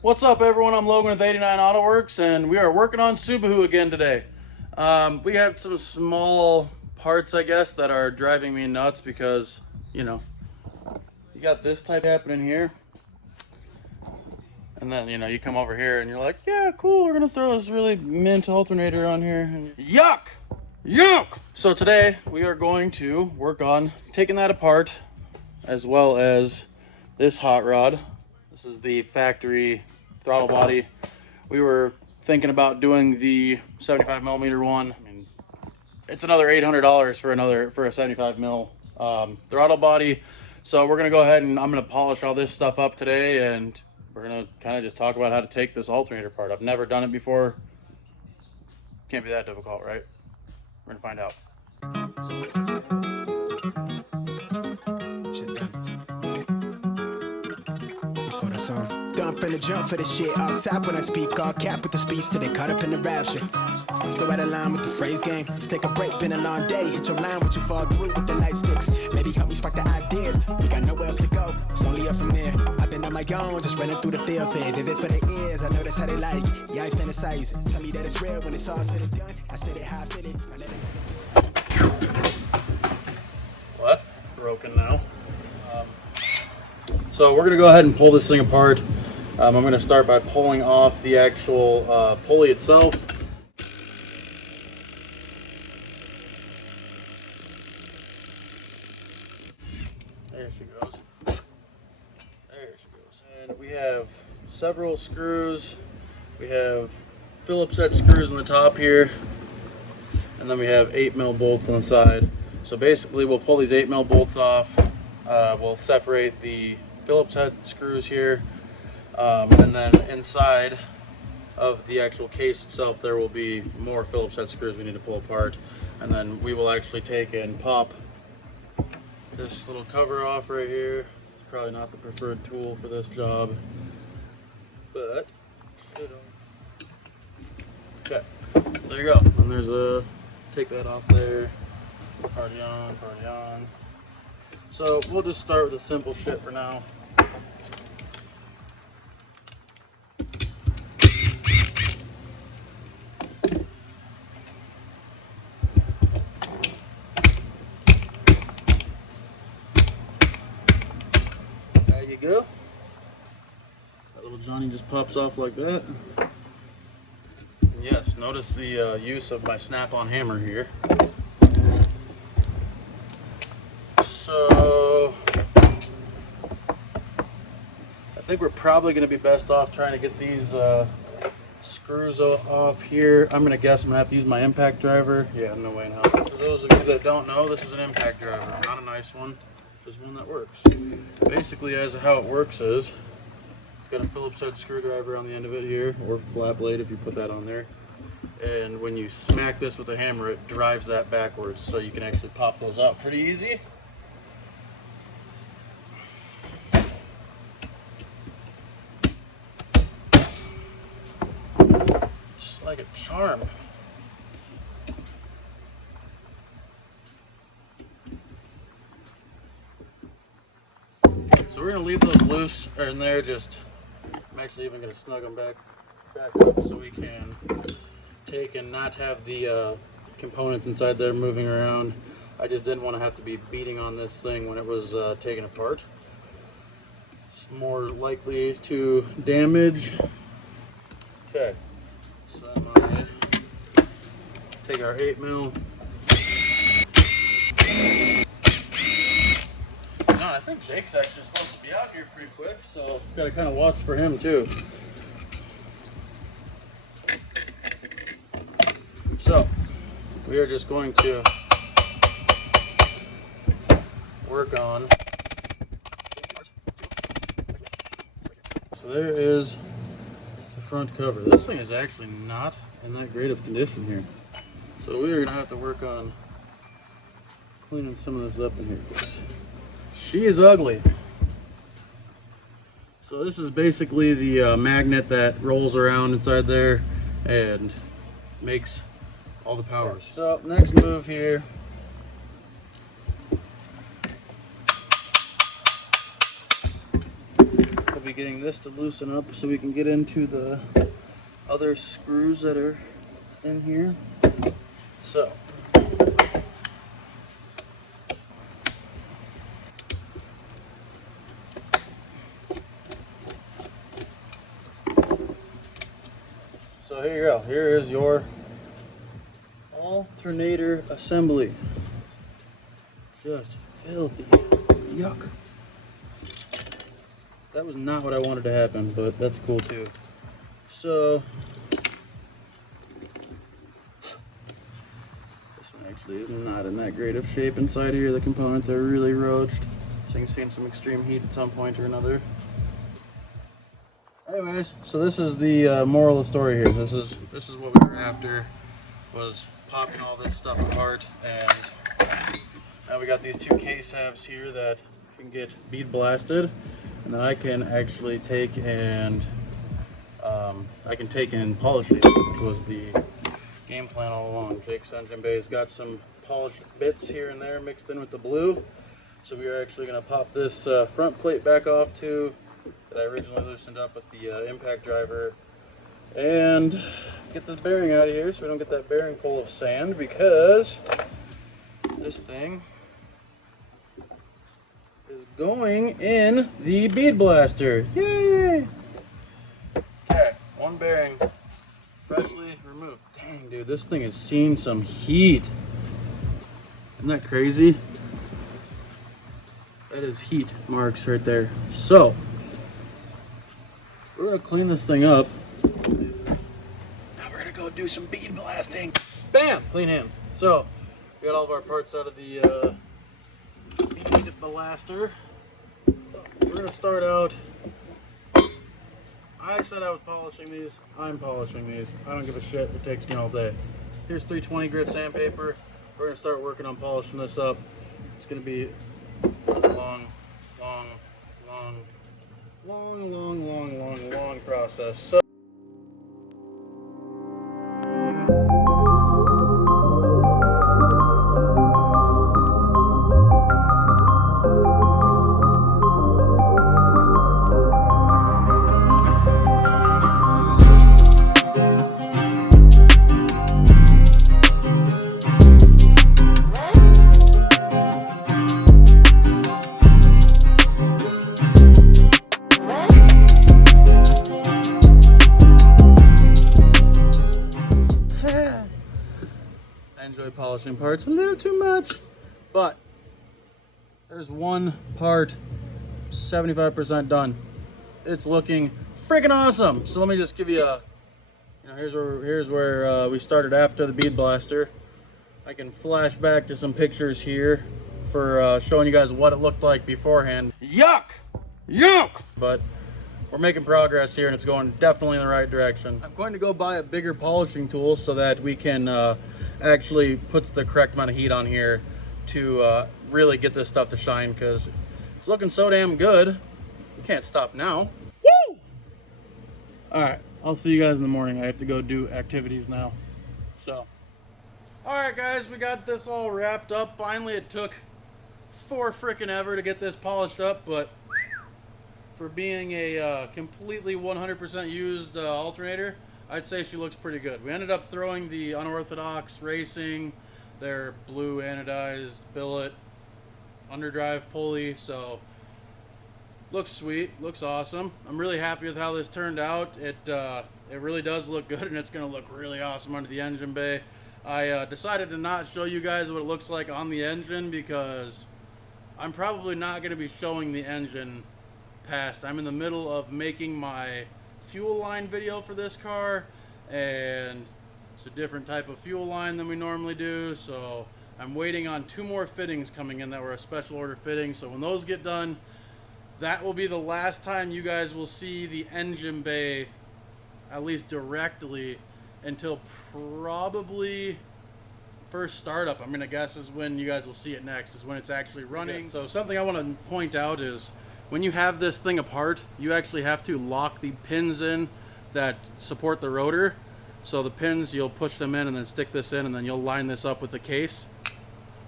What's up, everyone? I'm Logan with 89 Auto Works, and we are working on Subaru again today. We have some small parts, I guess, that are driving me nuts because, you got this type happening here. And then, you come over here and you're like, yeah, cool, we're gonna throw this really mint alternator on here. And yuck! Yuck! So today, we are going to work on taking that apart, as well as this hot rod. This is the factory throttle body. We were thinking about doing the 75 millimeter one. I mean, it's another $800 for a 75 mil throttle body. So we're gonna go ahead and I'm gonna polish all this stuff up today, and we're gonna kind of just talk about how to take this alternator apart. I've never done it before. Can't be that difficult, right? We're gonna find out. Finna jump for the shit, all top when I speak, all cap with the speech till they caught up in the rapture. I'm so out of line with the phrase game. Let's take a break, been a long day. Hit your line, what you fall through with the light sticks. Maybe help me spark the ideas. We got nowhere else to go, it's only up from there. I've been on my own, just running through the field, say vivid for the ears. I know that's how they like it. Yeah, I fantasize it. Tell me that it's real when it's all said and done. I said it how I feel it. I let it Well, that's broken now. So we're gonna go ahead and pull this thing apart. I'm going to start by pulling off the actual pulley itself. There she goes. There she goes. And we have several screws. We have Phillips head screws on the top here. And then we have 8mm bolts on the side. So basically we'll pull these 8mm bolts off. We'll separate the Phillips head screws here. And then inside of the actual case itself, there will be more Phillips head screws we need to pull apart. And then we will actually take and pop this little cover off right here. It's probably not the preferred tool for this job, but okay. So there you go. And there's a, take that off there. Party on, party on. So we'll just start with the simple shit for now. There you go. That little Johnny just pops off like that. And yes, notice the use of my snap-on hammer here. So I think we're probably going to be best off trying to get these screws off here. I'm going to guess I'm going to have to use my impact driver. Yeah, no way in hell. For those of you that don't know, this is an impact driver. Not a nice one, just one that works. Basically, as how it works is, it's got a Phillips head screwdriver on the end of it here, or flat blade if you put that on there. And when you smack this with a hammer, it drives that backwards, so you can actually pop those out pretty easy. Just like a charm. So we're going to leave those loose in there. I'm actually even going to snug them back up so we can take and not have the components inside there moving around. I just didn't want to have to be beating on this thing when it was taken apart. It's more likely to damage. Okay, so I'm going to take our 8mm. I think Jake's actually supposed to be out here pretty quick, so got to kind of watch for him too. So we are just going to work on. So there is the front cover. This thing is actually not in that great of condition here, so we are going to have to work on cleaning some of this up in here. She is ugly. So this is basically the magnet that rolls around inside there and makes all the powers. So next move here. If be getting this to loosen up so we can get into the other screws that are in here. So here you go. Here is your alternator assembly. Just filthy. Yuck. That was not what I wanted to happen, but that's cool too. So this one actually is not in that great of shape inside here. The components are really roached. So you can see some extreme heat at some point or another. Anyways, so this is the moral of the story here. This is what we were after, was popping all this stuff apart, and now we got these two case halves here that can get bead blasted, and then I can actually take and polish these, which was the game plan all along. Jake's engine bay's got some polished bits here and there mixed in with the blue, so we are actually going to pop this front plate back off too, that I originally loosened up with the impact driver, and get this bearing out of here so we don't get that bearing full of sand, because this thing is going in the bead blaster. Yay! Okay, one bearing freshly removed. Dang, dude, this thing has seen some heat. Isn't that crazy? That is heat marks right there. So we're gonna clean this thing up. Now we're gonna go do some bead blasting. Bam! Clean hands. So we got all of our parts out of the bead blaster. So we're gonna start out. I said I was polishing these. I'm polishing these. I don't give a shit. It takes me all day. Here's 320 grit sandpaper. We're gonna start working on polishing this up. It's gonna be long process. So polishing parts a little too much, but there's one part 75% done. It's looking freaking awesome. So let me just give you a, here's where we started after the bead blaster. I can flash back to some pictures here for showing you guys what it looked like beforehand. Yuck! Yuck! But we're making progress here, and it's going definitely in the right direction. I'm going to go buy a bigger polishing tool so that we can actually put the correct amount of heat on here to really get this stuff to shine, because it's looking so damn good. We can't stop now. Woo! All right, I'll see you guys in the morning. I have to go do activities now. So, all right, guys, we got this all wrapped up. Finally, it took forever freaking to get this polished up, but for being a completely 100% used alternator, I'd say she looks pretty good. We ended up throwing the Unorthodox Racing, their blue anodized billet underdrive pulley, so looks sweet, looks awesome. I'm really happy with how this turned out. It really does look good, and it's going to look really awesome under the engine bay. I decided to not show you guys what it looks like on the engine, because I'm probably not going to be showing the engine past. I'm in the middle of making my fuel line video for this car, and it's a different type of fuel line than we normally do, so I'm waiting on 2 more fittings coming in that were a special order fitting. So when those get done, that will be the last time you guys will see the engine bay, at least directly, until probably first startup. I'm gonna guess is when you guys will see it next, is when it's actually running. Okay. So something I want to point out is, when you have this thing apart, you actually have to lock the pins in that support the rotor. So the pins, you'll push them in and then stick this in, and then you'll line this up with the case.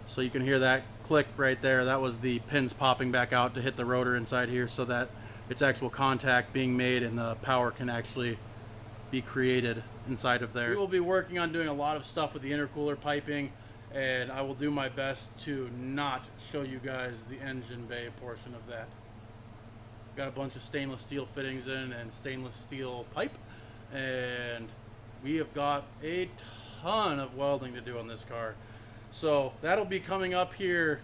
So you can hear that click right there. That was the pins popping back out to hit the rotor inside here, so that it's actual contact being made and the power can actually be created inside of there. We will be working on doing a lot of stuff with the intercooler piping, and I will do my best to not show you guys the engine bay portion of that. Got a bunch of stainless steel fittings in and stainless steel pipe, and we have got a ton of welding to do on this car. So that'll be coming up here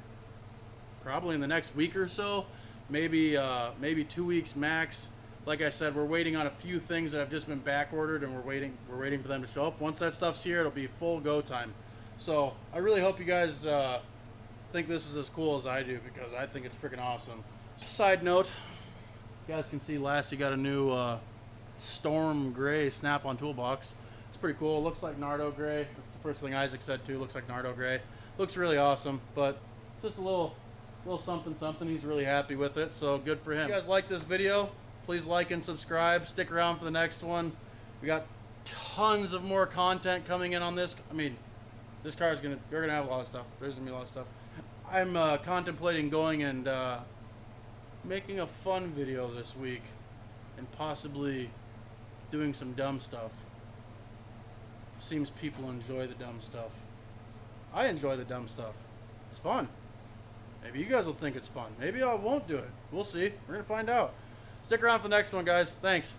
probably in the next week or so, maybe 2 weeks max. Like I said, we're waiting on a few things that have just been back ordered, and we're waiting for them to show up. Once that stuff's here, it'll be full go time. So I really hope you guys think this is as cool as I do, because I think it's freaking awesome. Side note, you guys can see Lassie got a new Storm Gray Snap-on toolbox. It's pretty cool. It looks like Nardo Gray. That's the first thing Isaac said too. Looks like Nardo Gray. Looks really awesome, but just a little something. He's really happy with it, so good for him. If you guys like this video, please like and subscribe. Stick around for the next one. We got tons of more content coming in on this. I mean, this car is we're gonna have a lot of stuff. There's gonna be a lot of stuff. I'm contemplating going and making a fun video this week, and possibly doing some dumb stuff. Seems people enjoy the dumb stuff. I enjoy the dumb stuff. It's fun. Maybe you guys will think it's fun. Maybe I won't do it. We'll see. We're gonna find out. Stick around for the next one, guys. Thanks.